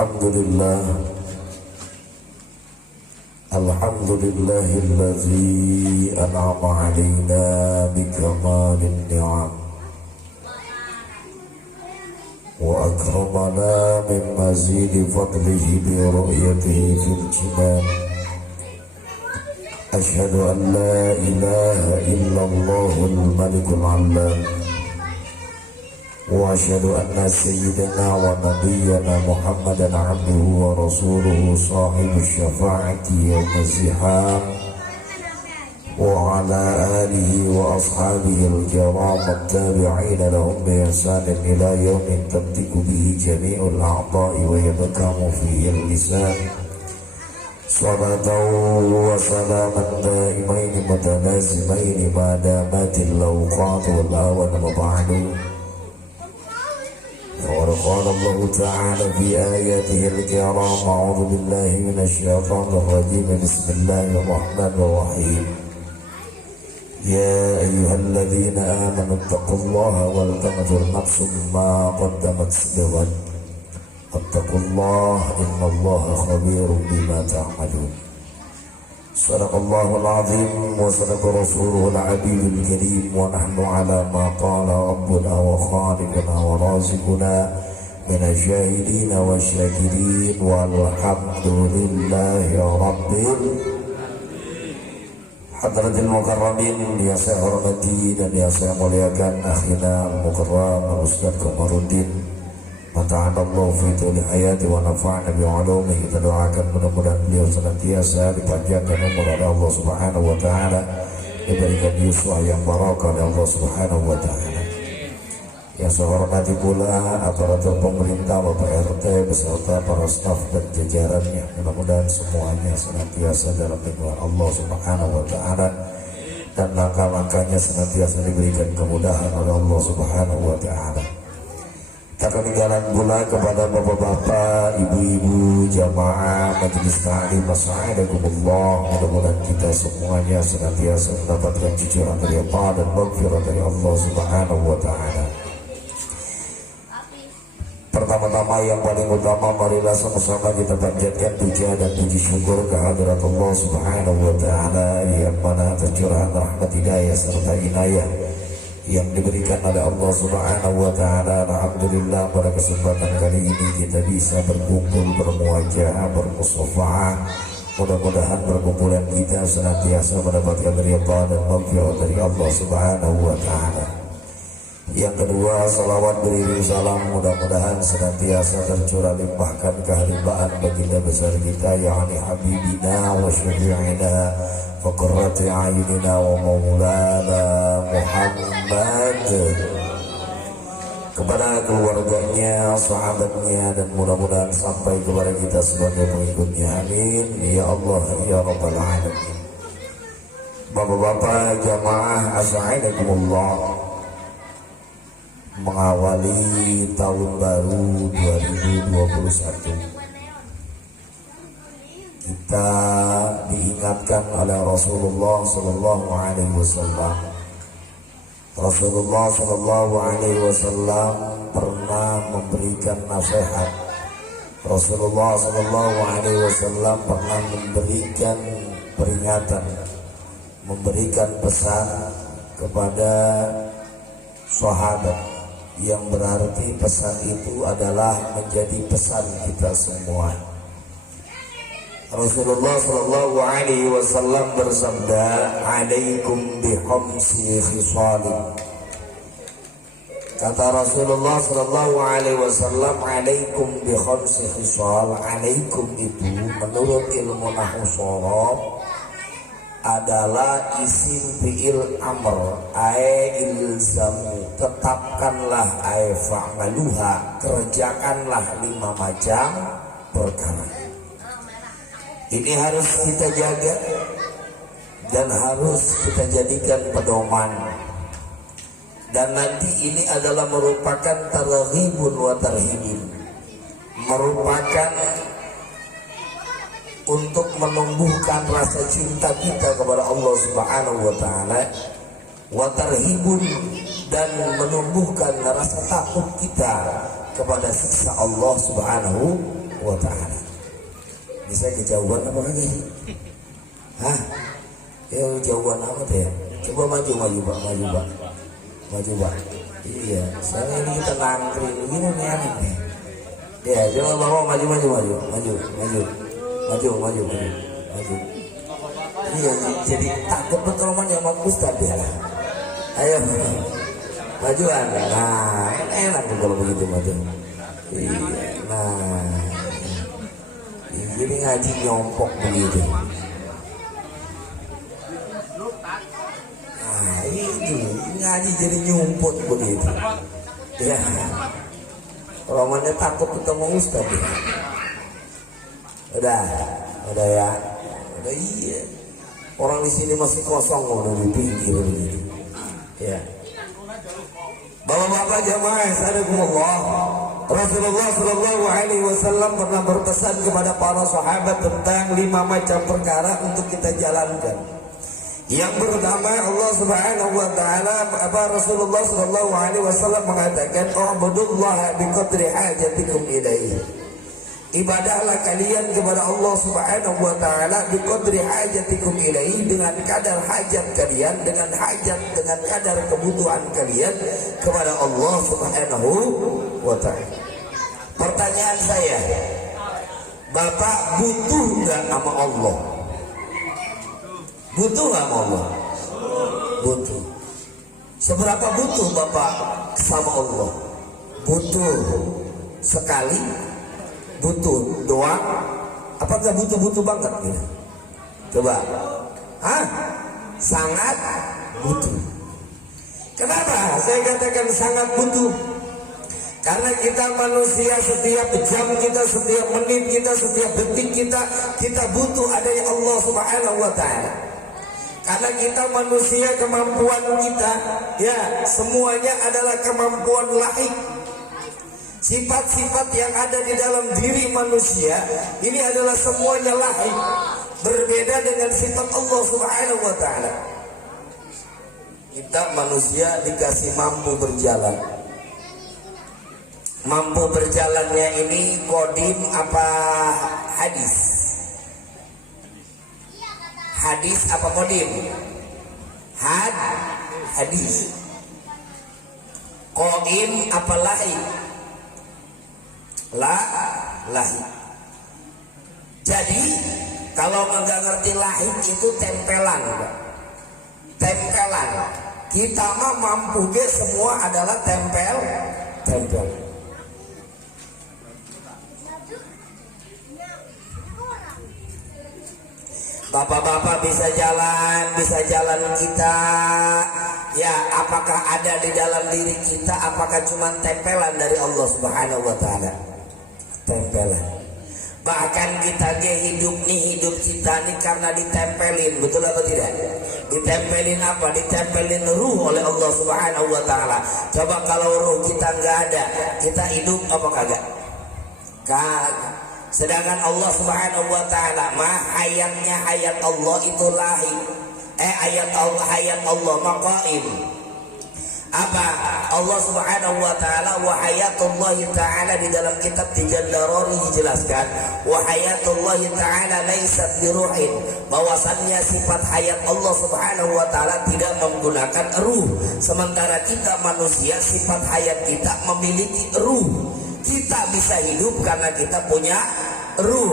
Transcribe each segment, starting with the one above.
Alhamdulillahilladzi an'ama 'alaina bikamalin ni'am wa akramana min mazidi fadlihi bi ru'yatihi fil jinan. Ashhadu an la ilaha illallahul malikul 'allam wa asyhadu anna sayyidana wa nabiyyana Muhammadan abduhu wa rasuluhu sahibus syafa'ati yawmaz ziham wa ala alihi wa ashabihi al-kiram at-tabi'ina lahum bi ihsanin ila yawmin tabtiku bihi jami'ul a'dha'i wa yabkamu fihi al-lisan. Salatan wa salaman daimaini mutalazimaini ma damatil awqat wal awan wa ba'du. وقال الله تعالى في آياته الكرام أعوذ بالله من الشيطان الرجيم بسم الله الرحمن الرحيم يا أيها الذين آمنوا اتقوا الله ولتنظر نفس ما قدمت لغد واتقوا الله إن الله خبير بما تعملون. صدق الله العظيم وصدق رسوله العبيد الكريم ونحن على ما قال ربنا وخالقنا ورازقنا من الشاهدين والشاكرين والحمد لله رب حضرة المكرمين. Yang saya hormati dan yang saya muliakan akhina al-mukarram Ustaz Komarudin, mata'adallahu fi tuli hayati wa nafa'na bi'ulumihi. Kita doakan mudah-mudahan beliau senantiasa dipanjangkan umur oleh Allah subhanahu wa ta'ala, diberikan yuswa yang barakah oleh Allah subhanahu wa ta'ala. Yang saya hormati pula aparatur pemerintah, Bapak RT beserta para staf dan jajarannya, mudah-mudahan semuanya senantiasa dalam lindungan Allah subhanahu wa ta'ala dan langkah-langkahnya senantiasa diberikan kemudahan oleh Allah subhanahu wa ta'ala. Tak ketinggalan pula kepada bapak-bapak, ibu-ibu, jamaah majelis ta'lim mas'adakumullah, mudah-mudahan kita semuanya senantiasa mendapatkan cucuran dari Allah dan maghfirah dari Allah subhanahu wa ta'ala. Pertama-tama yang paling utama, marilah sama-sama kita panjatkan puja dan puji syukur kehadirat Allah subhanahu wa ta'ala yang mana tercurah rahmat hidayah serta inayah yang diberikan oleh Allah subhanahu wa ta'ala. Alhamdulillah pada kesempatan kali ini kita bisa berkumpul, bermuajah, bermusafahah. Mudah-mudahan perkumpulan kita senantiasa mendapatkan ridha dan maghfirah dari Allah subhanahu wa ta'ala. Yang kedua, salawat beriring salam mudah-mudahan senantiasa tercurah limpahkan keharimbaan baginda besar kita, yakni habibina wa syafi'ina wa qurrati a'yunina wa maulana Muhammad, kepada keluarganya, sahabatnya, dan mudah-mudahan sampai kepada kita sebagai pengikutnya. Amin ya Allah ya rabbal alamin. Bapak-bapak jamaah as'adakumullah, mengawali tahun baru 2021 kita diingatkan oleh Rasulullah sallallahu alaihi wasallam. Rasulullah sallallahu alaihi wasallam pernah memberikan nasihat. Rasulullah sallallahu alaihi wasallam pernah memberikan peringatan, memberikan pesan kepada sahabat, yang berarti pesan itu adalah menjadi pesan kita semua. Rasulullah sallallahu alaihi wasallam bersabda, "Alaikum bi khamsi khisalin." Kata Rasulullah sallallahu alaihi wasallam, "Alaikum bi khamsi khisal." Alaikum itu menurut ilmu nahwu shorof adalah isim fi'il amr, ilzamu, tetapkanlah, fa'maluha, kerjakanlah 5 macam perkara. Ini harus kita jaga dan harus kita jadikan pedoman. Dan nanti ini adalah merupakan targhibun wa tarhibun, merupakan untuk menumbuhkan rasa cinta kita kepada Allah subhanahu wa ta'ala, wa tarhibun, dan menumbuhkan rasa takut kita kepada siksa Allah subhanahu wa ta'ala. Bisa kejauhan apa lagi? Hah? Ya jauhan amat ya. Coba maju Pak, maju Pak. Iya, sekarang ini kita nangkring begini nih aneh nih. Ya, coba bawa maju. Iya, jadi takut berteman sama Ustaz ya. Ayo, majuan. Nah, enak kalau begitu maju. Iya, nah, jadi ngaji nyompok begitu. Nah, itu ngaji jadi nyumput begitu. Ya, romannya takut ketemu Ustaz ya. Udah ya, udah iya. Orang di sini masih kosong udah di pinggir begitu. Ya. Bapak-bapak jamaah sadaqallah. Rasulullah sallallahu alaihi wasallam pernah berpesan kepada para sahabat tentang 5 macam perkara untuk kita jalankan. Yang pertama, Allah Subhanahu wa taala, Rasulullah sallallahu alaihi wasallam mengatakan, "U'budullaha biqadri hajatikum ilaihi." Ibadahlah kalian kepada Allah Subhanahu wa taala biqadri hajatikum ilaihi, dengan kadar hajat kalian, dengan kadar kebutuhan kalian kepada Allah Subhanahu wa taala. Pertanyaan saya, Bapak butuh enggak sama Allah? Butuh enggak sama Allah? Butuh. Seberapa butuh Bapak sama Allah? Butuh sekali? Butuh doa? Apakah butuh banget gitu? Coba. Hah? Sangat butuh. Kenapa saya katakan sangat butuh? Karena kita manusia, setiap jam kita, setiap menit kita, setiap detik kita butuh adanya Allah Subhanahu wa taala. Karena kita manusia, kemampuan kita ya semuanya adalah kemampuan lahir. Sifat-sifat yang ada di dalam diri manusia ini adalah semuanya lahir, berbeda dengan sifat Allah Subhanahu wa taala. Kita manusia dikasih mampu berjalan. Mampu berjalannya ini kodim apa hadis? Hadis apa kodim? Hadis. Kodim apa lahir? Lahir. Jadi kalau nggak ngerti lahir itu tempelan. Kita mah mampu ge semua adalah tempel. Bapak-bapak bisa jalan kita. Ya, apakah ada di dalam diri kita? Apakah cuma tempelan dari Allah Subhanahu wa taala? Tempelan. Bahkan kita hidup kita nih karena ditempelin, betul atau tidak? Ditempelin apa? Ditempelin ruh oleh Allah Subhanahu wa taala. Coba kalau ruh kita nggak ada, kita hidup apa kagak? Kagak. Sedangkan Allah Subhanahu wa taala hayatnya hayat Allah itu lahir. Hayat Allah maqaim. Apa? Allah Subhanahu wa taala wa hayatullah taala di dalam kitab Tijandarori dijelaskan wa hayatullah taala laisat biruhin, bahwasannya sifat hayat Allah Subhanahu wa taala tidak menggunakan ruh, sementara kita manusia sifat hayat kita memiliki ruh. Kita bisa hidup karena kita punya ruh.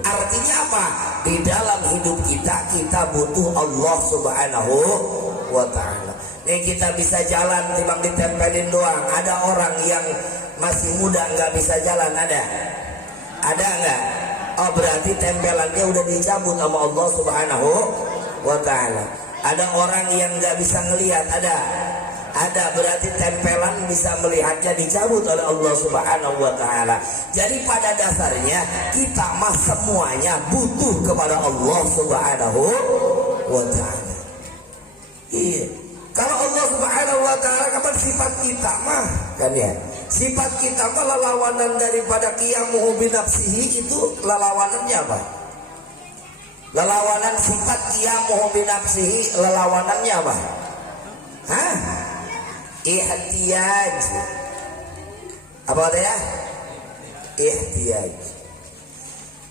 Artinya apa? Di dalam hidup kita butuh Allah Subhanahu wa ta'ala. Nih kita bisa jalan timbang ditempelin doang. Ada orang yang masih muda nggak bisa jalan, ada nggak? Oh, berarti tempelannya udah dicabut sama Allah Subhanahu wa ta'ala. Ada orang yang nggak bisa ngelihat, ada, berarti tempelan bisa melihatnya dicabut oleh Allah Subhanahu wa taala. Jadi pada dasarnya kita mah semuanya butuh kepada Allah Subhanahu wa taala. Iya. Kalau Allah Subhanahu wa taala kapan sifat kita mah kan ya? Sifat kita mah lelawanan daripada qiyamuhu binafsihi, itu lelawanannya apa? Lelawanan sifat qiyamuhu binafsihi, lelawanannya apa? Hah? Ihtiyaj. Apa ada ya? Ihtiyaj.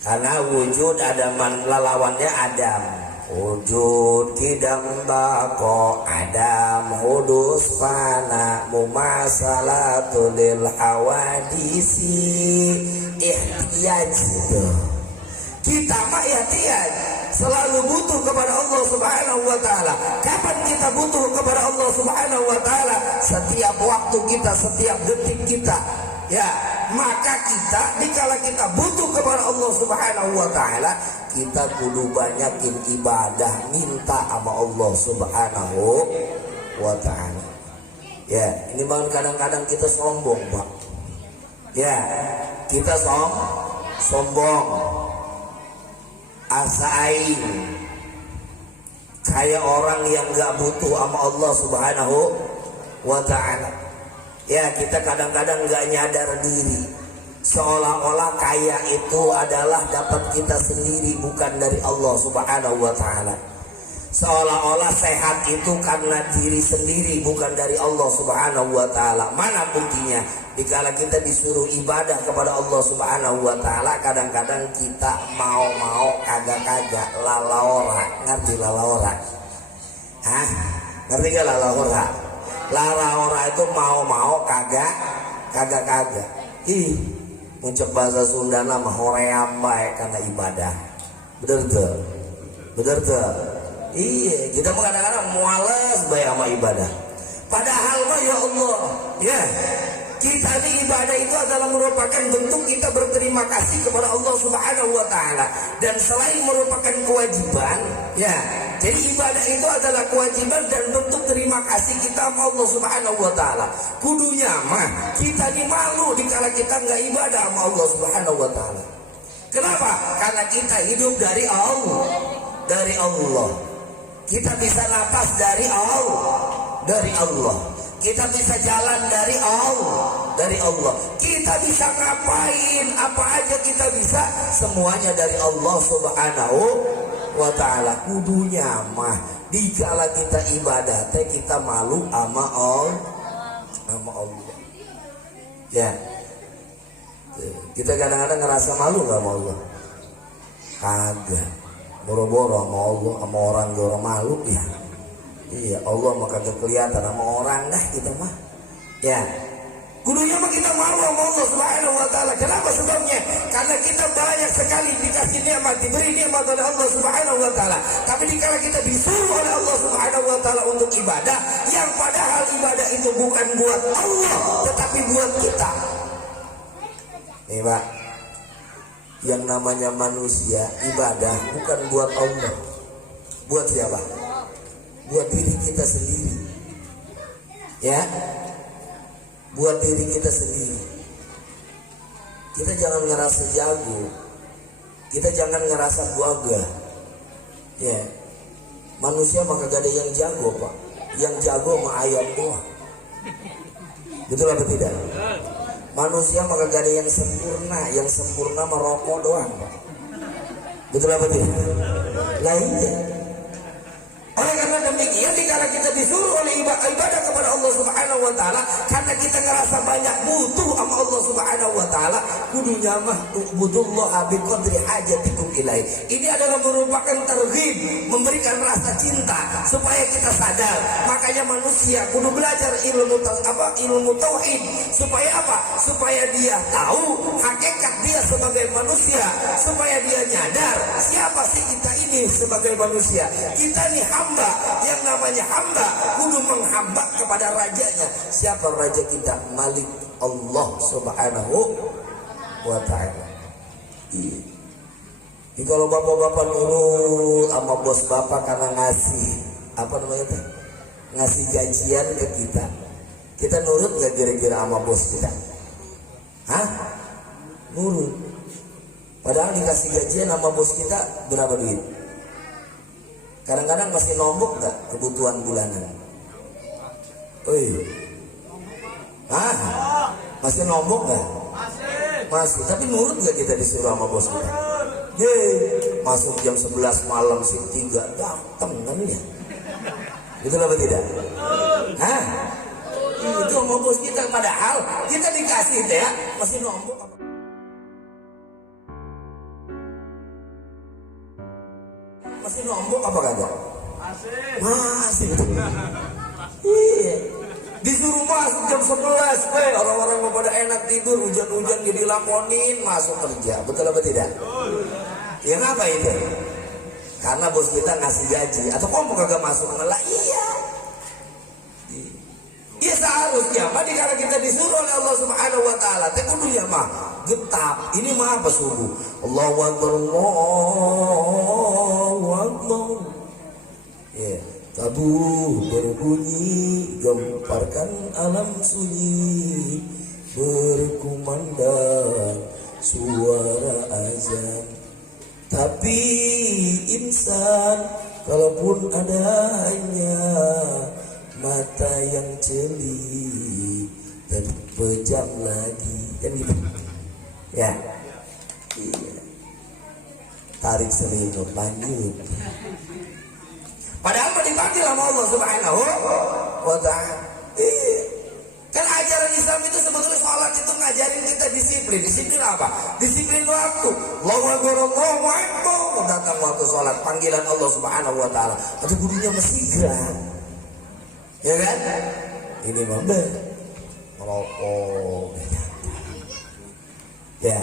Karena wujud ada lawannya Adam. Wujud kidam bako Adam hudus fana mumasalatul lil hawadisi ihtiyaj. Kita mah ihtiyaj, selalu butuh kepada Allah Subhanahu wa taala. Kapan kita butuh kepada Allah Subhanahu wa taala? Setiap waktu kita, setiap detik kita. Ya, maka kita dikala kita butuh kepada Allah Subhanahu wa taala, kita kudu banyakin ibadah, minta sama Allah Subhanahu wa taala. Ya, ini bang kadang-kadang kita sombong, Pak. Ya, kita sombong. Asain kayak orang yang gak butuh sama Allah Subhanahu wa taala. Ya, kita kadang-kadang gak nyadar diri, seolah-olah kaya itu adalah dapat kita sendiri, bukan dari Allah Subhanahu wa taala. Seolah-olah sehat itu karena diri sendiri, bukan dari Allah Subhanahu wa taala. Mana buktinya? Dikala kita disuruh ibadah kepada Allah Subhanahu wa taala, kadang-kadang kita mau kagak-kagak, lalaora. Ngerti lalaora? Hah? Ngerti gak lalaora? Lalaora itu mau kagak-kagak. Ih, ngucap bahasa Sunda nama hoream bae karena ibadah. Bener tuh. Iya, kita kadang-kadang muales bae sama ibadah. Padahal mah ya Allah, ya, kita ini ibadah itu adalah merupakan bentuk kita berterima kasih kepada Allah Subhanahu wa taala. Dan selain merupakan kewajiban, ya, jadi ibadah itu adalah kewajiban dan bentuk terima kasih kita sama Allah Subhanahu wa taala. Kudunya mah kita ini malu dikala kita nggak ibadah sama Allah Subhanahu wa taala. Kenapa? Karena kita hidup dari Allah. Kita bisa napas dari Allah. Kita bisa jalan dari Allah. Kita bisa ngapain, apa aja kita bisa, semuanya dari Allah Subhanahu wa taala. Kudunya mah dikala kita ibadah teh kita malu sama Allah. Ya. Kita kadang-kadang ngerasa malu gak sama Allah? Kagak. Boro-boro sama Allah, sama orang orang malu ya. Iya, Allah mah kagak kelihatan sama orang dah kita mah. Ya. Kudunya mah kita malu sama Allah Subhanahu wa taala. Kenapa sebabnya? Karena kita banyak sekali dikasih nikmat, diberi nikmat oleh Allah Subhanahu wa taala. Tapi dikala kita disuruh oleh Allah Subhanahu wa taala untuk ibadah, yang padahal ibadah itu bukan buat Allah, tetapi buat kita. Nih, Pak. Yang namanya manusia ibadah bukan buat Allah. Buat siapa? Buat diri kita sendiri. Ya. Buat diri kita sendiri. Kita jangan ngerasa jago. Kita jangan ngerasa gagah. Ya. Manusia mah kagak ada yang jago, Pak. Yang jago mah ayam doang. Betul apa tidak? Manusia maka gak ada yang sempurna merokok doang, Pak. Betul apa tidak? Nah iya. Oleh karena demikian, dikala kita disuruh oleh ibadah kepada Allah Subhanahu wa taala, karena kita ngerasa banyak butuh sama Allah Subhanahu wa taala, kudunya mah butuhullah bi qadri hajatikum ilaih. Ini adalah merupakan terghib, memberikan rasa cinta supaya kita sadar. Makanya manusia kudu belajar ilmu tauhid supaya apa? Supaya dia tahu hakikat dia sebagai manusia, supaya dia nyadar siapa sih kita ini sebagai manusia. Kita nih hamba, yang namanya hamba kudu menghamba kepada rajanya. Siapa raja kita? Malik Allah Subhanahu wa taala. Jadi kalau bapak-bapak nurut sama bos bapak karena ngasih apa namanya teh? Ngasih gajian ke kita. Kita nurut gak kira-kira sama bos kita? Hah? Nurut. Padahal dikasih gajian sama bos kita berapa duit? Kadang-kadang masih nombok gak kebutuhan bulanan? Hah? Masih nombok gak? Masih. Tapi nurut gak kita disuruh sama bos kita? Masuk jam 11 malam sih 3 datang kan ya? Betul apa tidak? Hah? Itu sama bos kita, padahal kita dikasih ya masih nombok. Masih nombok apa kagak? Masih. Iya. Disuruh masuk jam 11, orang-orang mau pada enak tidur, hujan-hujan jadi lakonin masuk kerja. Betul apa tidak? Ya ngapa itu? Karena bos kita ngasih gaji. Atau kamu kagak masuk malah iya. Iya seharusnya, maka kalau kita disuruh oleh Allah Subhanahu Wa Taala, tekudunya mah getap. Ini mah apa subuh? Allahu Akbar, Allahu Akbar. Ya, tabuh berbunyi, gemparkan alam sunyi, berkumandang suara azan. Tapi insan, kalaupun adanya mata yang jeli terpejam lagi, kan gitu ya. Iya. Tarik selimut lanjut. Padahal dipanggil sama Allah Subhanahu wa Ta'ala. Iya. Kan ajaran Islam itu sebetulnya sholat itu ngajarin kita disiplin. Disiplin apa? Disiplin waktu. Allahu Akbar, Allahu Akbar. Datang waktu sholat, panggilan Allah Subhanahu wa Ta'ala. Atau gurunya mesti gerak. Ya kan? Ini member merokok. Ya.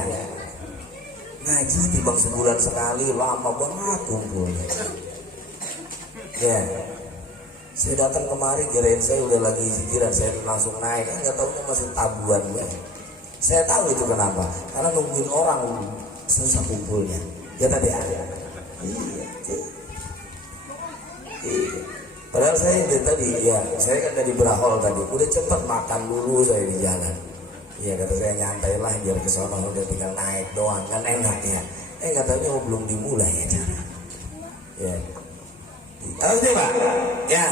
Ngaji timbang sebulan sekali, lama banget kumpulnya. Ya. Saya datang kemari, kirain saya udah lagi zikiran, saya langsung naik. Enggak tahunya masih tabuan ya. Saya tahu itu kenapa? Karena nungguin orang susah kumpulnya. Ya tadi ada. Iya. Iya. Padahal saya dari tadi, ya saya kan dari Berahol tadi, udah cepet makan dulu saya di jalan. Iya kata saya nyantai lah biar kesana udah tinggal naik doang kan enak ya. Katanya belum dimulai ya cara. Ya. Harus nih Pak. Ya.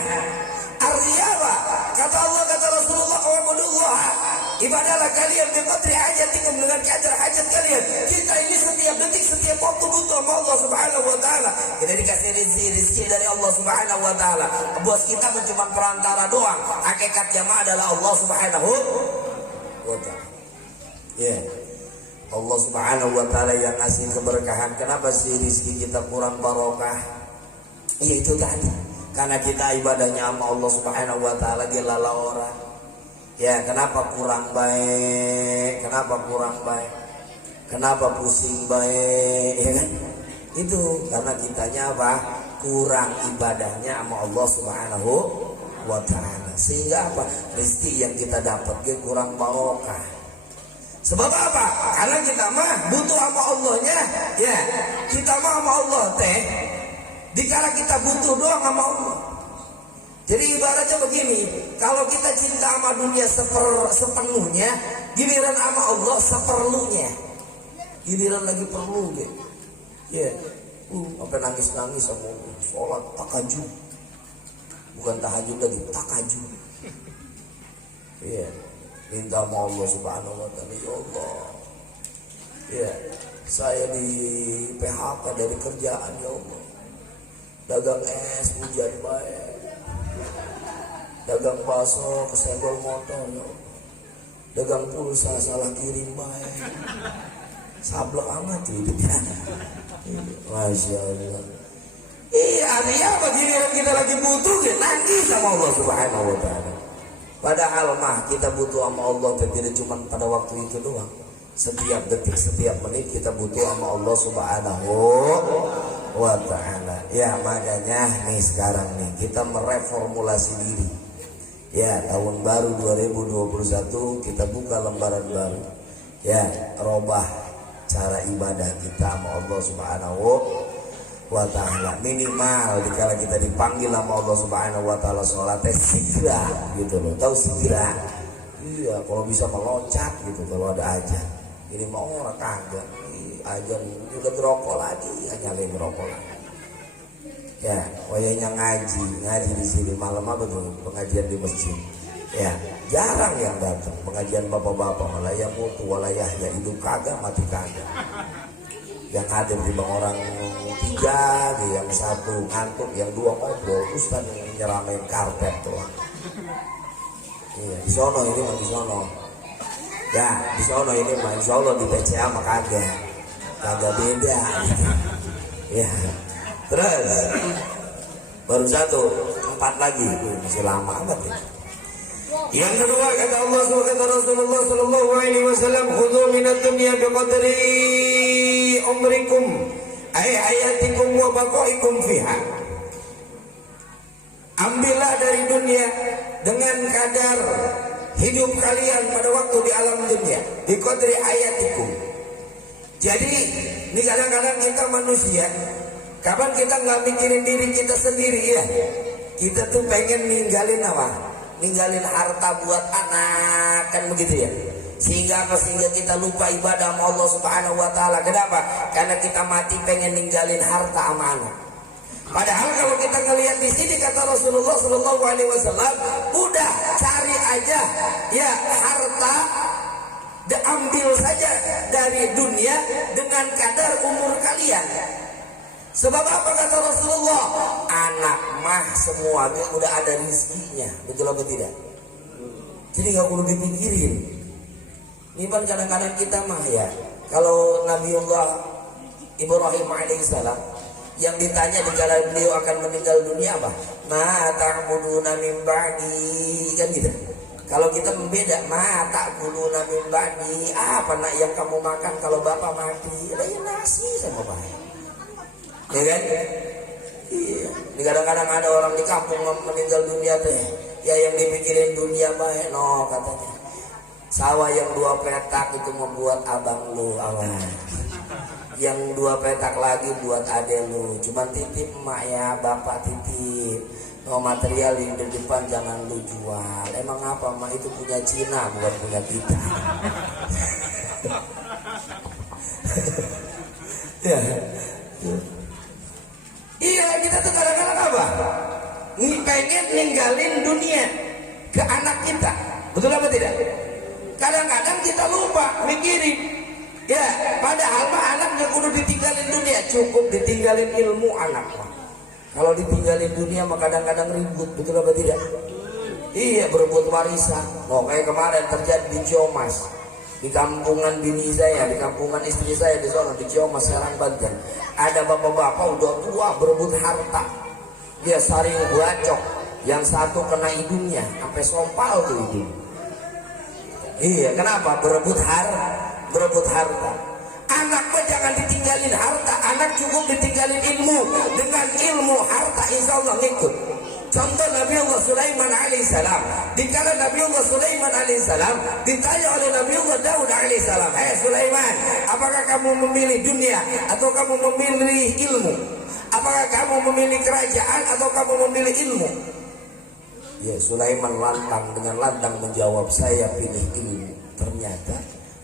Artinya apa? Kata Allah kata Rasulullah Muhammadullah. Ibadahlah kalian biqadri hajatikum dengan kadar hajat kalian. Kita ini setiap detik setiap waktu butuh sama Allah Subhanahu wa Ta'ala. Kita dikasih rezeki dari Allah Subhanahu wa Ta'ala. Bos kita cuma perantara doang. Hakikat jamaah adalah Allah Subhanahu wa Ta'ala. Ya. Allah Subhanahu wa Ta'ala yang ngasih keberkahan. Kenapa sih rezeki kita kurang barokah? Ya itu tadi. Karena kita ibadahnya sama Allah Subhanahu wa Ta'ala, dia lala orang. Ya, kenapa kurang baik? Kenapa kurang baik? Kenapa pusing baik? Ya kan? Itu karena kitanya apa? Kurang ibadahnya sama Allah Subhanahu wa Ta'ala. Sehingga apa? Rezeki yang kita dapat dia kurang barokah. Sebab apa? Karena kita mah butuh sama Allahnya. Ya, kita mah sama Allah teh. Dikala kita butuh doang sama Allah. Jadi ibaratnya begini, kalau kita cinta sama dunia sepenuhnya, giliran sama Allah seperlunya. Giliran lagi perlu gitu. Ya, sampai nangis-nangis sama Allah. Sholat tahajud. Bukan tahajud lagi, tahajud. Ya, minta sama Allah Subhanahu wa Ta'ala, ya Allah. Ya, saya di PHK dari kerjaan ya Allah. Dagang es hujan baik. Dagang bakso kesenggol motor ya. Dagang pulsa salah kirim baik. Sablek amat hidupnya. Masya Allah. Iya, artinya apa? Giliran kita lagi butuh ya nangis sama Allah Subhanahu wa Ta'ala. Padahal mah kita butuh sama Allah tidak cuma pada waktu itu doang. Setiap detik, setiap menit kita butuh sama Allah Subhanahu wa Ta'ala. Ya makanya nih sekarang nih kita mereformulasi diri. Ya, tahun baru 2021 kita buka lembaran baru. Ya, robah cara ibadah kita sama Allah Subhanahu wa Ta'ala. Minimal dikala kita dipanggil sama Allah Subhanahu wa Ta'ala sholatnya segera gitu loh. Tahu segera? Iya, kalau bisa meloncat gitu kalau ada ajan. Ini mau orang kagak. Ajan udah ngerokok lagi, nyalain ngerokok lagi. Ya, wayanya ngaji di sini malam apa tuh pengajian di masjid. Ya, jarang yang datang pengajian bapak-bapak, malah yang mutu walayah ya hidup kagak mati kagak. Yang hadir di bang orang 3, yang 1 ngantuk, yang 2 ngobrol, ustaz yang nyeramain karpet tuh. Iya, di sono ini mah di sono. Ya, di sono ini mah insya Allah di PCA mah kagak beda. Ya. Terus baru satu, 4 lagi. Masih lama amat ya. Yang kedua kata Allah kata Rasulullah sallallahu alaihi wasallam, khudhu minad dunya biqadri umrikum ay hayatikum wa baqaikum fiha. Ambillah dari dunia dengan kadar hidup kalian pada waktu di alam dunia, biqadri hayatikum. Jadi ini kadang-kadang kita manusia, kapan kita nggak mikirin diri kita sendiri ya? Kita tuh pengen ninggalin apa? Ninggalin harta buat anak, kan begitu ya. Sehingga apa? Sehingga kita lupa ibadah sama Allah Subhanahu wa taala. Kenapa? Karena kita mati pengen ninggalin harta sama anak. Padahal kalau kita ngelihat di sini kata Rasulullah sallallahu alaihi wasallam, udah cari aja ya harta, diambil saja dari dunia dengan kadar umur kalian. Sebab apa kata Rasulullah? Anak mah semuanya udah ada rizkinya, betul apa tidak? Jadi nggak perlu dipikirin. Ini kan kadang-kadang kita mah ya, kalau Nabiullah Ibrahim alaihissalam yang ditanya dikala beliau akan meninggal dunia apa? Ma ta'buduna min ba'di, kan gitu. Kalau kita membeda, ma ta'buduna min ba'di, apa nak yang kamu makan kalau bapak mati? Ada nasi sama bapak. Ya kan? Iya. Ini kadang-kadang ada orang di kampung meninggal dunia teh, ya yang dipikirin dunia baik, no katanya. Sawah yang 2 petak itu membuat abang lu, awas. Yang 2 petak lagi buat adek lu. Cuman titip emak ya, bapak titip. No, material yang di depan jangan lu jual. Emang apa emak itu punya Cina, bukan punya kita. Ya. Iya, kita tuh kadang-kadang apa? Pengen ninggalin dunia ke anak kita. Betul apa tidak? Kadang-kadang kita lupa mikirin. Ya, padahal mah anaknya kudu ditinggalin dunia. Cukup ditinggalin ilmu anak mah. Kalau ditinggalin dunia mah kadang-kadang ribut. Betul apa tidak? Iya, berebut warisan. Oh, kayak kemarin terjadi di Ciamas, di kampungan bini saya, di kampungan istri saya di sana, di Ciamas, Serang, Banten. Ada bapak-bapak udah tua berebut harta. Dia saring bacok, yang satu kena hidungnya sampai sompal tuh hidung. Iya, kenapa? Berebut harta. Anak mah jangan ditinggalin harta, anak cukup ditinggalin ilmu. Dengan ilmu harta insya Allah ngikut. Contoh Nabiullah Sulaiman alaihissalam. Dikala Nabiullah Sulaiman alaihissalam ditanya oleh Nabiullah Daud alaihissalam, "Hai Sulaiman, apakah kamu memilih dunia atau kamu memilih ilmu? Apakah kamu memilih kerajaan atau kamu memilih ilmu?" Ya, Sulaiman dengan lantang menjawab, "Saya pilih ilmu." Ternyata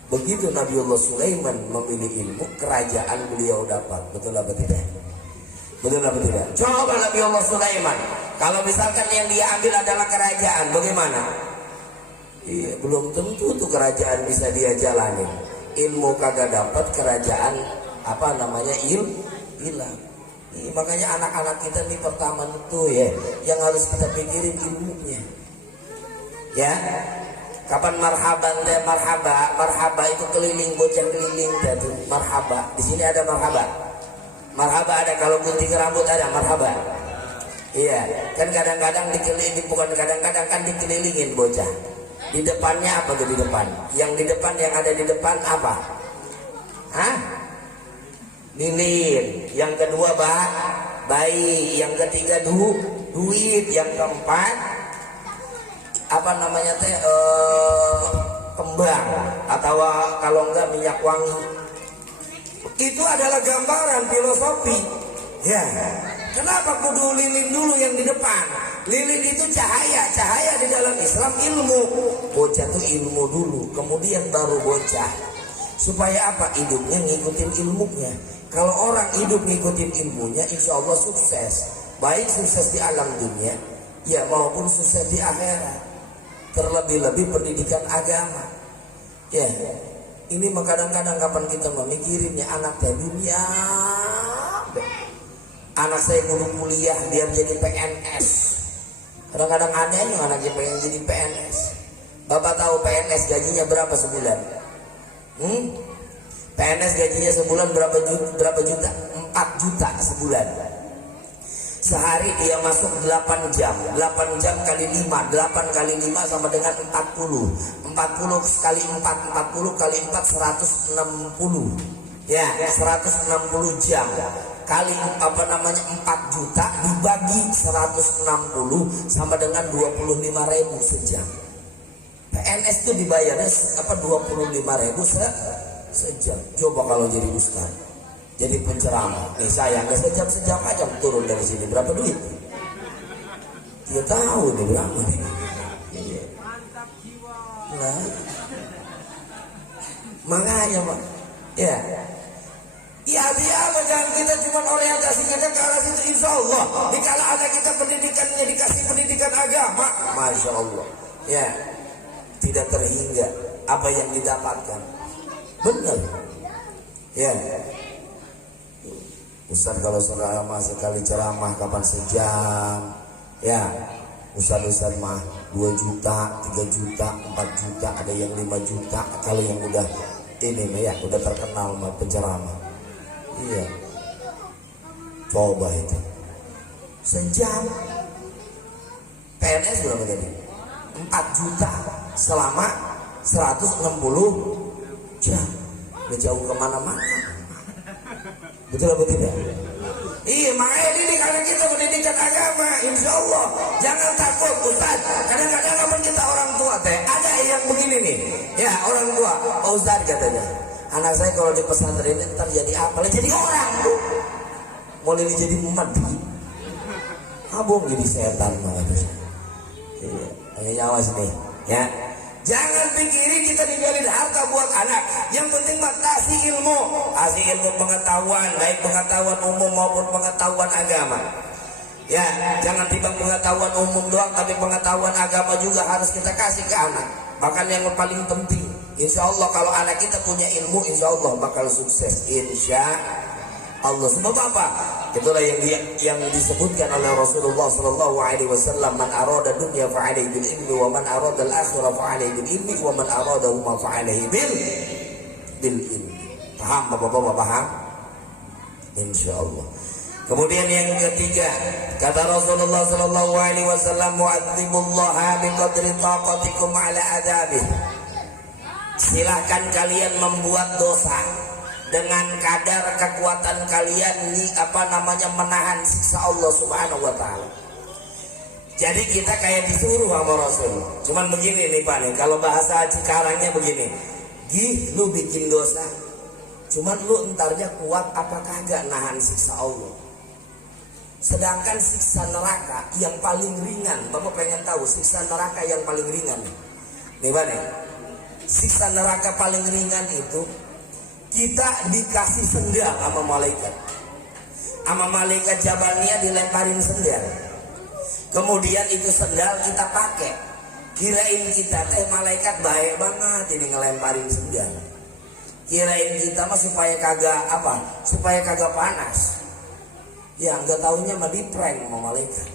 begitu Nabiullah Sulaiman memilih ilmu, kerajaan beliau dapat. Betul apa tidak? Betul apa tidak? Coba Nabiullah Sulaiman, kalau misalkan yang dia ambil adalah kerajaan, bagaimana? Iya, belum tentu tuh kerajaan bisa dia jalanin. Ilmu kagak dapat, kerajaan hilang. Makanya anak-anak kita nih pertama itu ya, yang harus kita pikirin ilmunya. Ya, kapan marhaban deh, marhaba itu keliling, bocah keliling tuh marhaba. Di sini ada marhaba ada, kalau gunting rambut ada marhaba. Iya, kan kadang-kadang dikelilingin bocah. Di depannya apa tuh di depan? Yang di depan, yang ada di depan apa? Hah? Lilin. Yang kedua bayi. Yang ketiga duit. Yang keempat kembang, atau kalau enggak minyak wangi. Itu adalah gambaran filosofi. Ya. Kenapa kudu lilin dulu yang di depan? Lilin itu cahaya di dalam Islam ilmu. Bocah tuh ilmu dulu, kemudian baru bocah. Supaya apa? Hidupnya ngikutin ilmunya. Kalau orang hidup ngikutin ilmunya, insya Allah sukses. Baik sukses di alam dunia, ya maupun sukses di akhirat. Terlebih-lebih pendidikan agama. Ya, ini kadang-kadang kapan kita memikirinnya anak dunia. Anak saya kudu kuliah biar jadi PNS. Kadang-kadang aneh anaknya pengen jadi PNS. Bapak tahu PNS gajinya berapa sebulan? PNS gajinya sebulan berapa juta? 4 juta sebulan. Sehari dia masuk 8 jam. 8 jam kali 5, 8 kali 5 sama dengan 40. 40 kali 4, 40 kali 4 160. Ya, 160 jam. Kali 4 juta dibagi 160 sama dengan 25.000 sejam. PNS itu dibayarnya 25.000 sejam. Coba kalau jadi ustaz, jadi penceramah, nih saya nggak sejam aja turun dari sini, berapa duit? Dia tahu nih berapa nih. Nah, makanya Pak, ya. Ya biar jangan kita cuma orientasi kita ke arah situ, insya Allah. Dikala anak kita pendidikannya dikasih pendidikan agama, masya Allah, ya tidak terhingga apa yang didapatkan. Benar, ya. Ustaz kalau ceramah sekali ceramah kapan sejam, ya. Ustaz mah 2 juta, 3 juta, 4 juta, ada yang 5 juta. Kalau yang udah ini ya udah terkenal mah penceramah. Iya, coba itu sejam PNS berapa tadi? 4 juta selama 160 jam. Udah jauh kemana-mana. Betul apa tidak? Iya, makanya ini karena kita pendidikan agama, insya Allah jangan takut Ustaz. Kadang-kadang apa kita orang tua teh ada yang begini nih, ya orang tua, Pak Ustaz katanya, anak saya kalau di pesantren ini ntar jadi apa? Jadi orang tuh, mulai jadi mati, abang jadi setan malah tuh. Iya, hanya nyawa sini, ya. Jangan pikirin kita ninggalin harta buat anak. Yang penting mah kasih ilmu pengetahuan, baik pengetahuan umum maupun pengetahuan agama. Ya, jangan timbang pengetahuan umum doang, tapi pengetahuan agama juga harus kita kasih ke anak. Bahkan yang paling penting, insya Allah kalau anak kita punya ilmu, insya Allah bakal sukses. Insya Allah. Sebab apa? Itulah yang disebutkan oleh Rasulullah sallallahu alaihi wasallam, man arada dunya fa alaihi bil ilmi wa man arada al akhirah fa alaihi bil ilmi wa man arada huma fa alaihi bil ilmi. Paham Bapak-bapak, paham? Insyaallah. Kemudian yang ketiga, kata Rasulullah sallallahu alaihi wasallam, mu'adzibullaha biqadri taqatikum ala adabih. Silakan kalian membuat dosa dengan kadar kekuatan kalian menahan siksa Allah Subhanahu wa taala. Jadi kita kayak disuruh sama Rasul. Cuman begini nih Pak nih, kalau bahasa Cikarangnya begini. Gih, lu bikin dosa. Cuman lu entarnya kuat apa kagak nahan siksa Allah. Sedangkan siksa neraka yang paling ringan, Bapak pengen tahu siksa neraka yang paling ringan nih Pak nih. Siksa neraka paling ringan itu kita dikasih sendal sama malaikat. Sama malaikat Jabaniyah dilemparin sendal. Kemudian itu sendal kita pakai. Kirain kita malaikat baik banget ini ngelemparin sendal. Kirain kita mah supaya kagak panas. Ya enggak taunya mah di-prank sama malaikat.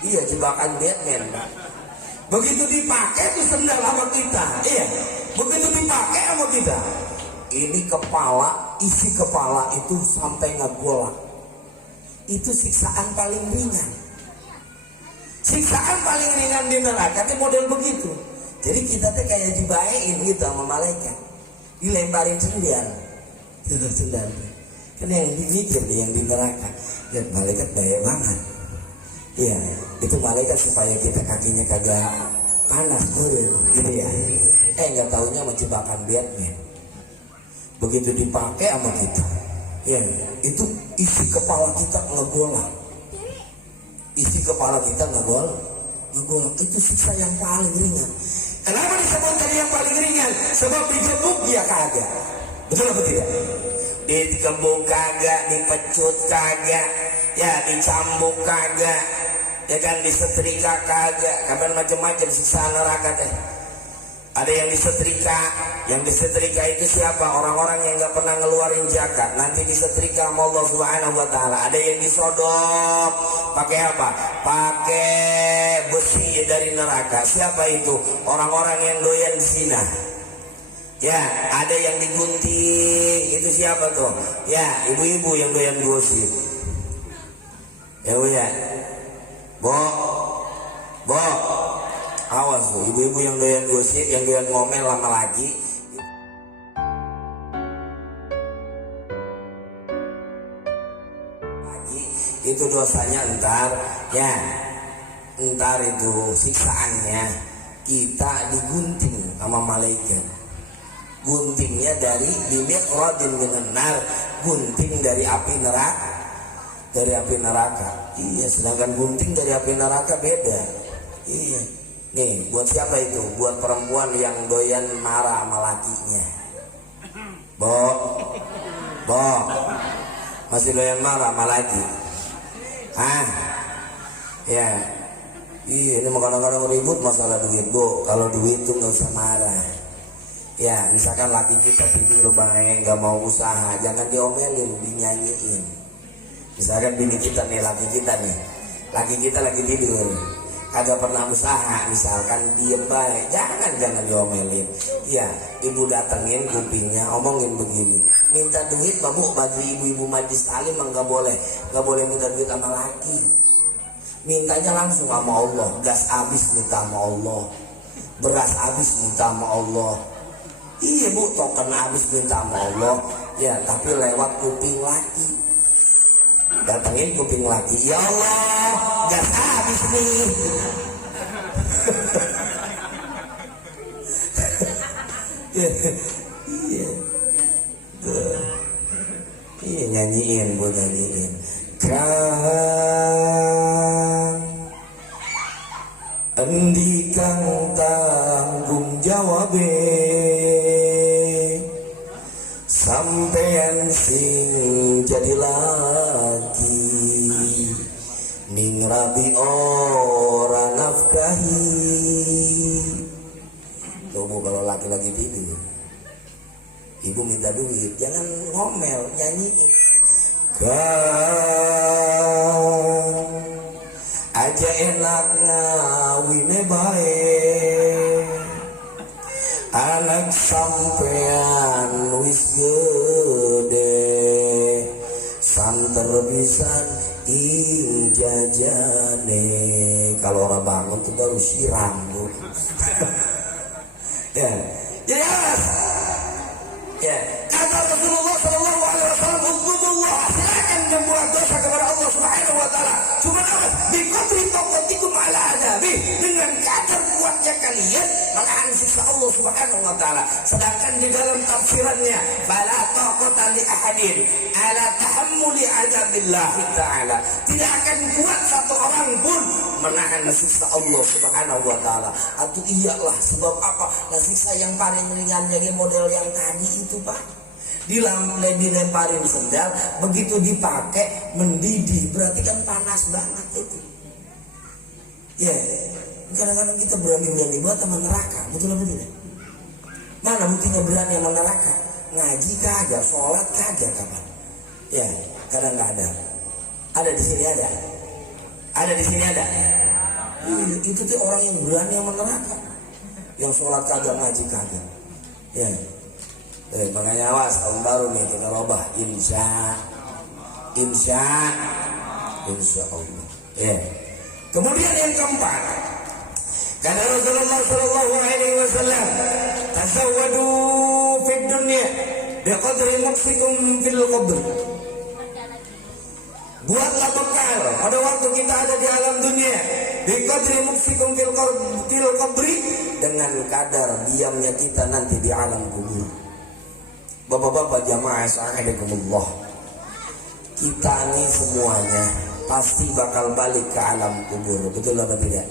Iya, jebakan Batman, Pak. Begitu dipakai itu sendal sama kita. Iya. Begitu dipakai sama kita, ini isi kepala itu sampai ngegolak. Itu siksaan paling ringan. Siksaan paling ringan di neraka itu model begitu. Jadi kita tuh kayak dibayain gitu sama malaikat, dilemparin sendal. Itu sendal. Kan yang dimikir yang di neraka, dan malaikat baik banget. Iya, itu malaikat supaya kita kakinya kagak panas gitu ya. Nggak taunya menjebakan Batman. Begitu dipakai sama kita, ya itu isi kepala kita ngegolak. Isi kepala kita ngegolak. Itu siksa yang paling ringan. Kenapa disebut tadi yang paling ringan? Sebab digebuk dia kagak. Betul apa tidak? Digebuk kagak, dipecut kagak, ya dicambuk kagak, ya kan disetrika kagak. Kapan macam-macam siksa neraka teh. Ada yang disetrika itu siapa? Orang-orang yang nggak pernah ngeluarin zakat, nanti disetrika sama Allah Subhanahu wa taala. Ada yang disodok, pakai apa? Pakai besi dari neraka. Siapa itu? Orang-orang yang doyan zina. Ya, ada yang digunting, itu siapa tuh? Ya, ibu-ibu yang doyan gosip. Ya Bu ya. Bo, awas tuh ibu-ibu yang doyan gosip, yang doyan ngomel lama lagi. Itu dosanya ntar itu siksaannya kita digunting sama malaikat. Guntingnya dari bimiqradin minan nar, gunting dari api neraka. Iya, sedangkan gunting dari api neraka beda. Iya. Nih, buat siapa itu? Buat perempuan yang doyan marah sama lakinya. Bo, masih doyan marah sama laki? Hah? Ya. Iya, ini kadang-kadang ribut masalah duit, Bu. Kalau duit tuh nggak usah marah. Ya, misalkan laki kita tidur baik, nggak mau usaha, jangan diomelin, dinyanyiin. Misalkan bini kita nih, laki kita lagi tidur, kagak pernah usaha, misalkan diem baik, jangan diomelin. Ya, ibu datengin kupingnya, omongin begini, minta duit Bu, bagi ibu-ibu majlis taklim nggak boleh minta duit sama laki. Mintanya langsung sama Allah, gas habis minta sama Allah, beras habis minta sama Allah. Iya Bu, token habis minta sama Allah. Ya, tapi lewat kuping laki. Datengin kuping laki, ya Allah, gas habis nih. Iya, nyanyiin Bu, nyanyiin. Kang endi kang tanggung jawab sampean sing jadi laki ning rabi ora nafkahi. Tuh kalau laki-laki tidur, ibu minta duit, jangan ngomel, nyanyiin. Kang aja enak ngawine bae, anak sampean wis gede, santer pisan ing jajane. Kalau orang bangun tuh baru siram Bu. Ya, kata Rasulullah Shallallahu Alaihi Wasallam, "Udzubullah, silakan membuat dosa kepada Allah Subhanahu Wa Taala. Cuma apa? Biqadri taqatikum ala adabi, dengan kadar kuatnya kalian menahan siksa Allah Subhanahu Wa Taala." Sedangkan di dalam tafsirannya, "Fala taqata li ahadin ala tahammuli adabillah Taala." Tidak akan kuat satu orang pun menahan siksa Allah Subhanahu Wa Taala. Atau iyalah sebab apa? Nah, siksa yang paling ringan jadi model yang tadi itu Pak, dilemparin sendal, begitu dipakai mendidih, berarti kan panas banget itu. Ya, kadang-kadang kita berani buat sama neraka, betul apa tidak? Mana buktinya berani sama neraka? Ngaji kagak, sholat kagak kapan? Ya, kadang nggak ada. Ada di sini ada. Ada di sini ada. Itu tuh orang yang berani sama neraka, yang sholat kagak, ngaji kagak. Ya. Makanya awas, tahun baru nih kita robah, insya Allah. Ya. Kemudian yang keempat, kata Rasulullah Shallallahu Alaihi Wasallam, "Tazawwadu fid dunya biqadri muksikum fil qabr." Buatlah bekal pada waktu kita ada di alam dunia, biqadri muksikum fil qabri, dengan kadar diamnya kita nanti di alam kubur. Bapak-bapak jamaah sahibakumullah, kita ini semuanya pasti bakal balik ke alam kubur, betul apa tidak?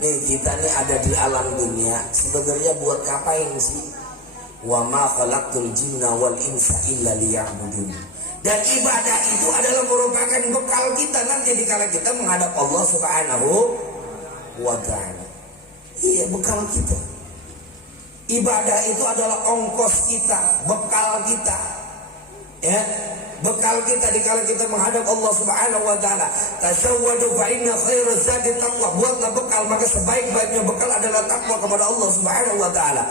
Nih kita nih ada di alam dunia, sebenarnya buat ngapain sih? Wa ma khalaqtul jinna wal insa illa liya'budun. Dan ibadah itu adalah merupakan bekal kita nanti dikala kita menghadap Allah Subhanahu wa Ta'ala. Iya, bekal kita. Ibadah itu adalah ongkos kita, bekal kita. Ya, bekal kita dikala kita menghadap Allah Subhanahu wa Ta'ala. Tazawwadu fa inna khairaz zadi taqwa. Buatlah bekal, maka sebaik-baiknya bekal adalah takwa kepada Allah Subhanahu wa Ta'ala.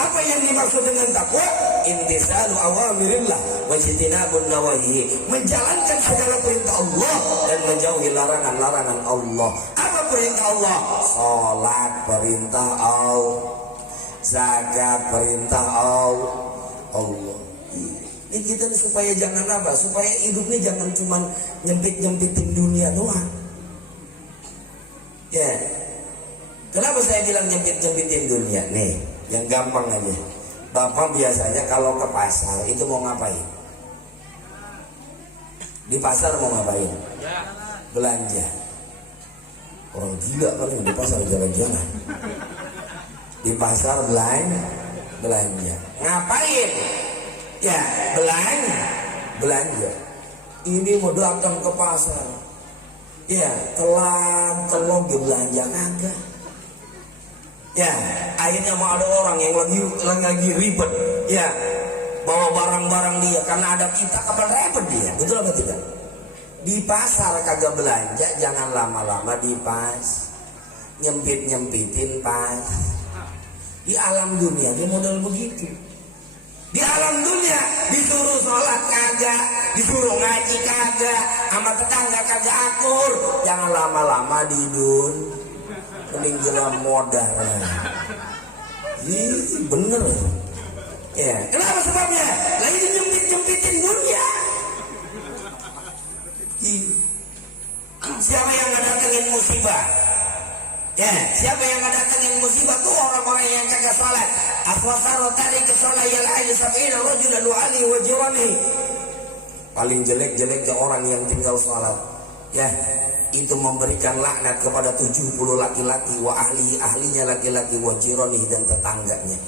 Apa yang dimaksud dengan takwa? Imtisalu awamirillah wa ijtinabun nawahi, menjalankan segala perintah Allah dan menjauhi larangan-larangan Allah. Apa perintah Allah? Salat perintah Allah, zakat perintah Allah. Ini kita nih supaya jangan apa? Supaya hidupnya jangan cuma nyempit-nyempitin dunia doang. Ya. Kenapa saya bilang nyempit-nyempitin dunia? Nih, yang gampang aja. Bapak biasanya kalau ke pasar itu mau ngapain? Di pasar mau ngapain? Belanja. Orang gila kan di pasar jalan-jalan. Di pasar belanja. Ngapain? Ya, belanja. Ini mau datang ke pasar. Ya, telat belanja kagak. Ya, akhirnya mau ada orang yang lagi ribet. Ya, bawa barang-barang dia karena ada kita, kapan repot dia? Betul apa tidak? Di pasar kagak belanja, jangan lama-lama di pas. Nyempit-nyempitin pas. Di alam dunia dia model begitu. Di alam dunia disuruh sholat kagak, disuruh ngaji kagak, sama tetangga kagak akur. Jangan lama-lama di dun, mending jelas modal. Ih, bener. Ya, kenapa sebabnya? Lagi nyempit-nyempitin dunia. Siapa yang ngedatengin musibah? Ya, siapa yang ngedatengin musibah tuh orang-orang yang kagak sholat. Aswasaro tadi ke sholat yang aja sab'ina rajulan wa'ali wa jirani. Paling jelek-jeleknya orang yang tinggal sholat. Ya, itu memberikan laknat kepada 70 laki-laki wa ahlinya laki-laki wa jirani dan tetangganya.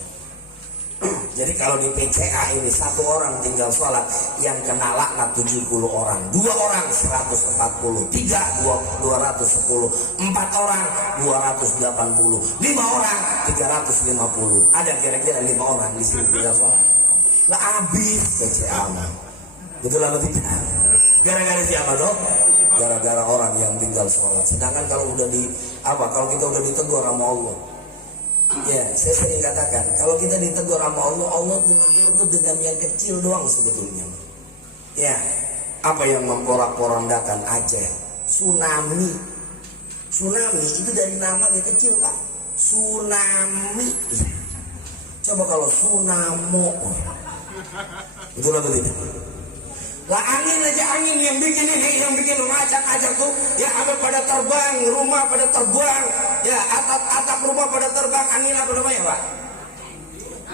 Jadi kalau di PCA ini satu orang tinggal sholat yang kena laknat 70 orang, 2 orang 140, 3 210, 4 orang 280, 5 orang 350. Ada kira-kira 5 orang di sini tinggal sholat. Lah habis PCA. Betul apa tidak? Gara-gara siapa dong? Gara-gara orang yang tinggal sholat. Sedangkan kalau udah kalau kita udah ditegur sama Allah. Ya, saya sering katakan, kalau kita ditegur sama Allah, Allah menegur itu dengan yang kecil doang sebetulnya. Ya, apa yang memporak-porandakan Aceh? Tsunami. Tsunami itu dari namanya kecil, Pak. Tsunami. Coba kalau tsunamo. Betul apa tidak? Lah angin aja, angin yang bikin ini, yang bikin mengacak-acak tuh, ya apa pada terbang, rumah pada terbang, ya atap rumah pada terbang, angin apa namanya Pak?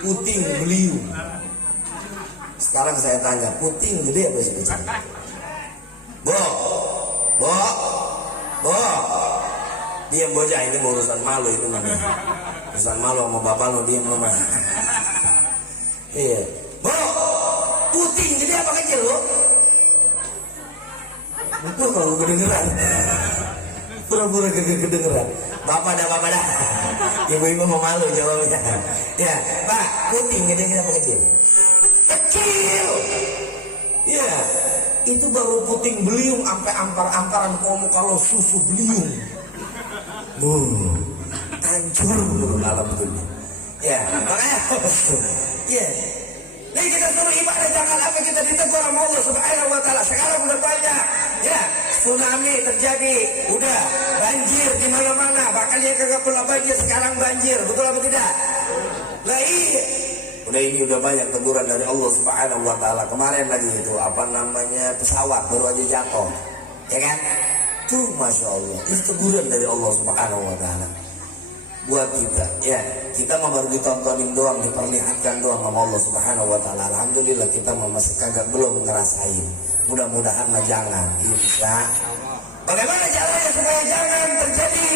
Puting beliung. Sekarang saya tanya, puting gede apa sih kecil? Bo, diam bocah, ini urusan malu itu namanya. Urusan malu sama bapak lo, diam lo mah. Iya, Bo, puting gede apa kecil lo? Itu kalau kedengeran, pura-pura kedengeran. Bapak dah, ibu-ibu mau malu jawabnya. Ya, Pak, puting gede apa kecil? Kecil. Ya, itu baru puting beliung sampai ampar-amparan kamu kalau susu beliung. Hancur alam dunia. Ya, makanya. Ya. Jadi kita suruh ibadah, jangan apa kita ditegur sama Allah Subhanahu wa taala. Sekarang udah banyak. Ya, tsunami terjadi, udah banjir di mana-mana. Bahkan yang kagak pernah banjir sekarang banjir. Betul apa tidak? Lah iya. Udah banyak teguran dari Allah Subhanahu wa taala. Kemarin lagi itu pesawat baru aja jatuh. Ya kan? Tuh Masya Allah. Itu teguran dari Allah Subhanahu wa taala. Buat kita, ya kita baru ditontonin doang, diperlihatkan doang sama Allah Subhanahu wa taala. Alhamdulillah kita masih kagak belum ngerasain. Mudah-mudahan lah jangan. Insya. Bagaimana caranya supaya jangan terjadi?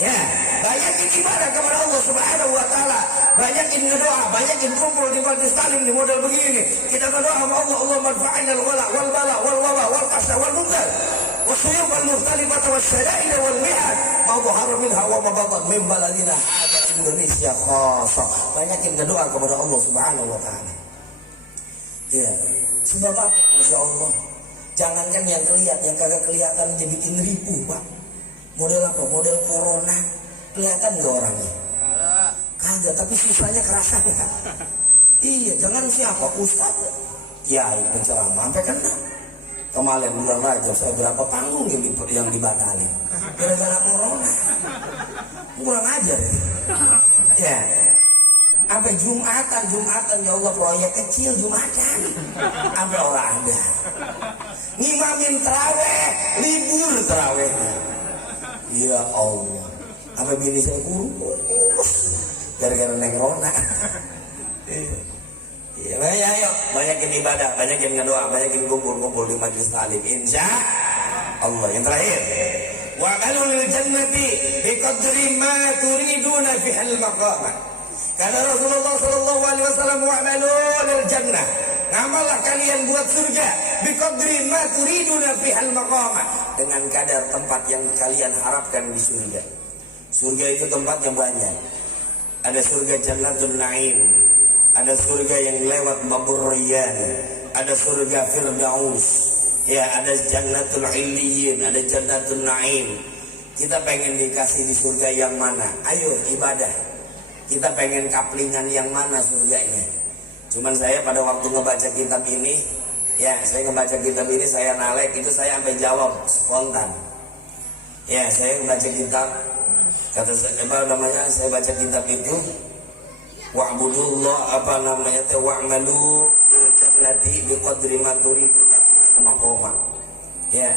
Ya, banyakin ibadah kepada Allah Subhanahu wa taala. Banyakin ngedoa, banyakin kumpul di majlis taklim di model begini. Kita berdoa sama Allah, Allah manfa'inal wala wal bala wal wala wal qasda wal munkar. Wasuyub al-mukhtalifat wasyada'id wal mi'ad ma dhahara minha wa ma batan min baladina hadha Indonesia khassa. Banyakin berdoa kepada Allah Subhanahu wa taala. Ya, sebab apa? Masya Allah. Jangankan yang kelihatan, yang kagak kelihatan dia bikin ribu, Pak. Model apa? Model corona. Kelihatan enggak orangnya? Kagak, tapi susahnya kerasa ya. Iya, jangan siapa ustaz, ya penceramah sampai kena. Kemarin bulan Rajab saya berapa panggung yang dibatalin gara-gara corona. Kurang ajar ya. Sampai Jumatan ya Allah, proyek kecil Jumatan sampai orang ada. Ngimamin terawih, libur terawihnya. Ya Allah, sampai bini saya kurus gara-gara neng Rona. Ya, banyakin ibadah, banyakin ngedoa, banyakin kumpul-kumpul di majelis taklim. Insya Allah. Yang terakhir, wa qalul jannati biqadri ma turiduna fihal maqamah. Kata Rasulullah sallallahu alaihi wasallam, wa qalul jannah. Ngamalah kalian buat surga biqadri ma turiduna fihal maqamah, dengan kadar tempat yang kalian harapkan di surga. Surga itu tempatnya banyak. Ada surga Jannatul Naim, ada surga yang lewat Babur Rayyan, ada surga Firdaus, ya, ada Jannatul Illiyin, ada Jannatul Naim. Kita pengen dikasih di surga yang mana? Ayo ibadah. Kita pengen kaplingan yang mana surganya? Cuman saya pada waktu ngebaca kitab ini, ya, saya ngebaca kitab ini, saya nalek itu, saya sampai jawab spontan. Ya, saya ngebaca kitab, kata saya baca kitab itu, wa'budullah wa'malu jannati biqadri ma turidu maqama. Ya,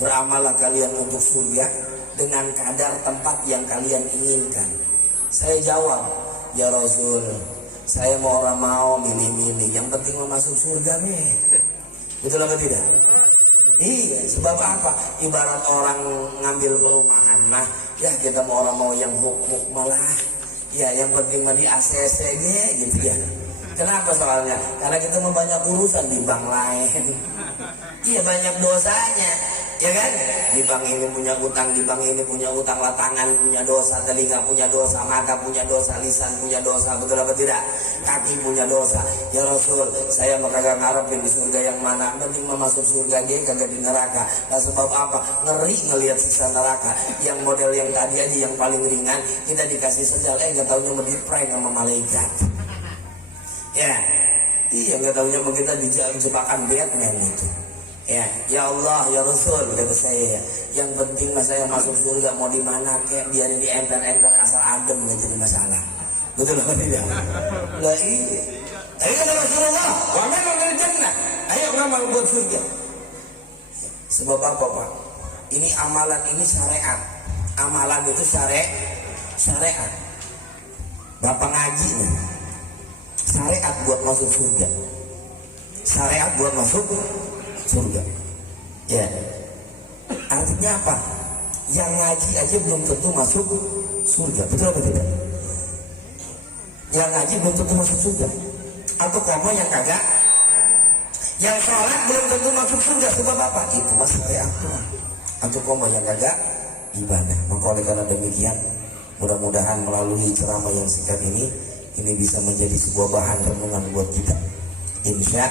beramallah kalian untuk surga dengan kadar tempat yang kalian inginkan. Saya jawab, ya Rasul, saya mau orang mau milih-milih, yang penting mau masuk surga nih. Betul apa tidak? Iya, sebab apa? Ibarat orang ngambil perumahan mah, ya kita mau orang mau yang huk-huk malah, ya yang penting mah di ACC gitu ya. Kenapa soalnya? Karena kita mau banyak urusan di bank lain. Iya, banyak dosanya, ya kan? Di bank ini punya utang, di bank ini punya utang, tangan punya dosa, telinga punya dosa, mata punya dosa, lisan punya dosa, betul apa tidak? Kaki punya dosa. Ya Rasul, saya mau kagak ngarepin di surga yang mana, penting mau masuk surga dia kagak di neraka. Nah, sebab apa? Ngeri ngelihat siksa neraka. Yang model yang tadi aja yang paling ringan, kita dikasih sejal, nggak taunya mau di-prank sama malaikat. Ya, iya, nggak taunya mau kita jebakan Batman itu. Ya Allah, ya Rasul, kata saya, yang penting mas saya masuk surga, mau di mana kek, biarin di emper-emper asal adem, nggak jadi masalah. Betul apa tidak? Lah iya. Ayo kata Rasulullah, wa amalul jannah. Ayo ngamal buat surga. Sebab apa, Pak? Ini amalan, ini syariat. Amalan itu syariat. Bapak ngaji nih. Syariat buat masuk surga. Syariat buat masuk surga. Ya. Artinya apa? Yang ngaji aja belum tentu masuk surga. Betul apa tidak? Yang ngaji belum tentu masuk surga. Atau kamu yang kagak, yang sholat belum tentu masuk surga. Sebab apa? Itu masih syariat Tuhan. Atau kamu yang kagak ibadah. Maka oleh karena demikian, mudah-mudahan melalui ceramah yang singkat ini bisa menjadi sebuah bahan renungan buat kita. Insya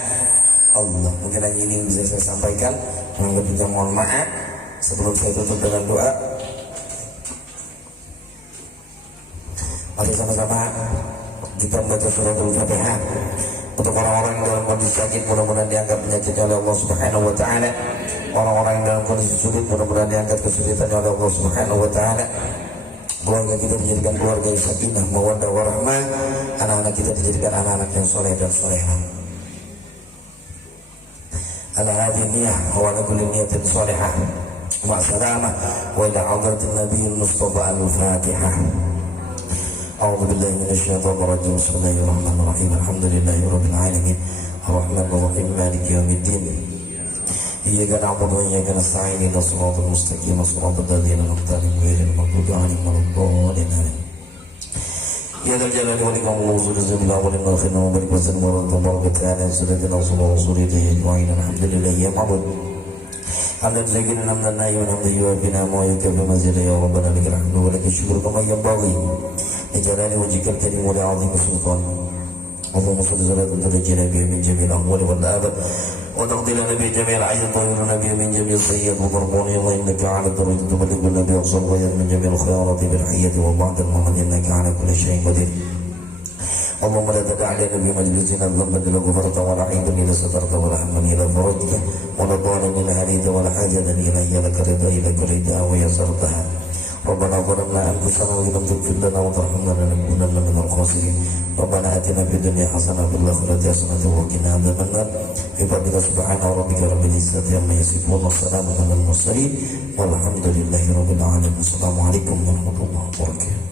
Allah, mungkin hanya ini yang bisa saya sampaikan. Yang lebihnya mohon maaf. Sebelum saya tutup dengan doa, mari sama-sama kita membaca surat Al-Fatihah untuk orang-orang yang dalam kondisi sakit, mudah-mudahan diangkat penyakitnya oleh Allah Subhanahu wa taala. Orang-orang yang dalam kondisi sulit, mudah-mudahan diangkat kesulitannya oleh Allah Subhanahu wa taala. Keluarga kita dijadikan keluarga yang sakinah, mawaddah warahmah. Anak-anak kita dijadikan anak-anak yang soleh dan solehah. Ala hadhihi niyyah wa ala kulli niyatin salihah. Ma salamah wa ila hadratin nabiyil mustafa al-Fatihah. A'udzu billahi minasy syaithanir rajim. Bismillahirrahmanirrahim. Alhamdulillahi rabbil alamin. Arrahmanir rahim. Maliki yaumiddin. Iyyaka na'budu wa iyyaka nasta'in. Ihdinas siratal mustaqim. Shiratal ladzina an'amta 'alaihim ghairil maghdubi 'alaihim waladdallin. Ya dal jalali wal ikram wa subhanahu wa ta'ala khairan wa barik wa sallam wa tabaraka ta'ala sayyidina rasulullah alhamdulillah ya ma'bud hamdan zakiran hamdan naiman hamdan yuwafina wa yukafi mazida ya rabbana lakal hamdu wa lakal syukru kama yanbaghi li jalali wajhikal karim wa li'azimi sultanik اللهم صل صلاة تنجينا بها من جميع الأموال والآباد وتقضي لنا به جميع العيش وطهرنا به من جميع السيئات وضربون الله إنك على الدرجة تبلغنا بها وصل غير من جميع الخيارات بالحياة وبعد الممات إنك على كل شيء قدير. اللهم لا تدع لنا في مجلسنا ذنبا الا غفرته ولا عيبا الا سترته ولا هما الا فرجته ولا ضالا الا هديته ولا حاجه الينا هي لك رضا الا كرهتها ويسرتها. ربنا ظلمنا انفسنا وان لم تغفر لنا وترحمنا لنكونن من الخاسرين. ربنا اتنا في الدنيا حسنه وفي الاخره حسنه وقنا عذاب النار. بفضلك سبحان ربك رب العزه عما يصفون والسلام على المرسلين والحمد لله رب العالمين. السلام عليكم ورحمه الله وبركاته.